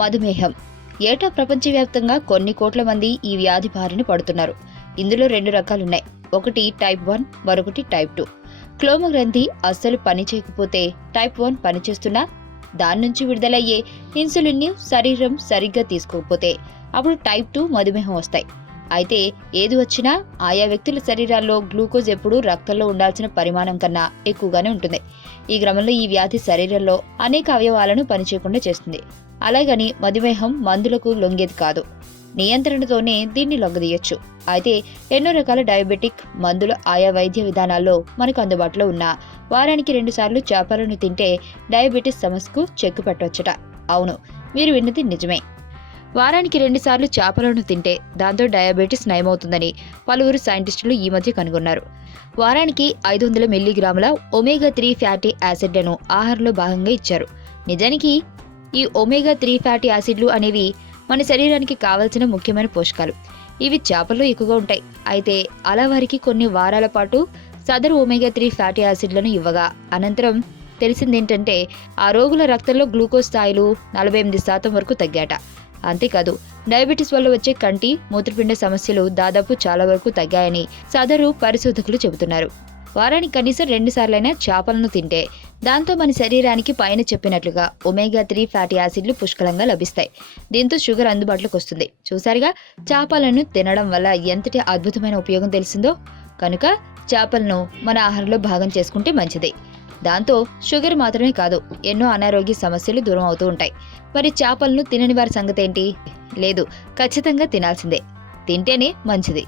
మధుమేహం. ఏటా ప్రపంచవ్యాప్తంగా కొన్ని కోట్ల మంది ఈ వ్యాధి బారిన పడుతున్నారు. ఇందులో 2 రకాలున్నాయి. ఒకటి టైప్ 1, మరొకటి టైప్ 2. క్లోమ గ్రంథి అస్సలు పని చేయకపోతే టైప్ 1 పనిచేస్తున్నా దాని నుంచి విడుదలయ్యే ఇన్సులిన్ని శరీరం సరిగ్గా తీసుకోకపోతే అప్పుడు టైప్ 2 మధుమేహం వస్తాయి. అయితే ఏది వచ్చినా ఆయా వ్యక్తుల శరీరాల్లో గ్లూకోజ్ ఎప్పుడూ రక్తంలో ఉండాల్సిన పరిమాణం కన్నా ఎక్కువగానే ఉంటుంది. ఈ క్రమంలో ఈ వ్యాధి శరీరంలో అనేక అవయవాలను పనిచేయకుండా చేస్తుంది. అలాగని మధుమేహం మందులకు లొంగేది కాదు. నియంత్రణతోనే దీన్ని లొంగదీయొచ్చు. అయితే ఎన్నో రకాల డయాబెటిక్ మందులు ఆయా వైద్య విధానాల్లో మనకు అందుబాటులో ఉన్న వారానికి 2 సార్లు చేపలను తింటే డయాబెటిస్ సమస్యకు చెక్ పెట్టవచ్చట. అవును, మీరు విన్నది నిజమే. వారానికి 2 సార్లు చేపలను తింటే దాంతో డయాబెటిస్ నయమవుతుందని పలువురు సైంటిస్టులు ఈ మధ్య కనుగొన్నారు. వారానికి 500 మిల్లీగ్రాముల ఒమేగా 3 ఫ్యాటీ యాసిడ్లను ఆహారంలో భాగంగా ఇచ్చారు. నిజానికి ఈ ఒమేగా 3 ఫ్యాటీ యాసిడ్లు అనేవి మన శరీరానికి కావలసిన ముఖ్యమైన పోషకాలు. ఇవి చేపల్లో ఎక్కువగా ఉంటాయి. అయితే అలా వారికి కొన్ని వారాల పాటు సదరు ఒమేగా 3 ఫ్యాటీ యాసిడ్లను ఇవ్వగా అనంతరం తెలిసిందేంటంటే ఆ రోగుల రక్తంలో గ్లూకోజ్ స్థాయిలు 48% వరకు తగ్గాట. అంతేకాదు, డయాబెటిస్ వల్ల వచ్చే కంటి, మూత్రపిండ సమస్యలు దాదాపు చాలా వరకు తగ్గాయని సదరు పరిశోధకులు చెబుతున్నారు. వారానికి కనీసం 2 సార్లైనా చేపలను తింటే దాంతో మన శరీరానికి పైన చెప్పినట్లుగా ఒమేగా 3 ఫ్యాటీ యాసిడ్లు పుష్కలంగా లభిస్తాయి. దీంతో షుగర్ అందుబాటులోకి వస్తుంది. చూసారుగా, చేపలను తినడం వల్ల ఎంతటి అద్భుతమైన ఉపయోగం తెలిసిందో. కనుక చేపలను మన ఆహారంలో భాగం చేసుకుంటే మంచిది. దాంతో షుగర్ మాత్రమే కాదు, ఎన్నో అనారోగ్య సమస్యలు దూరం అవుతూ ఉంటాయి. మరి చేపలను తినని వారి సంగతి ఏంటి? లేదు, ఖచ్చితంగా తినాల్సిందే. తింటేనే మంచిది.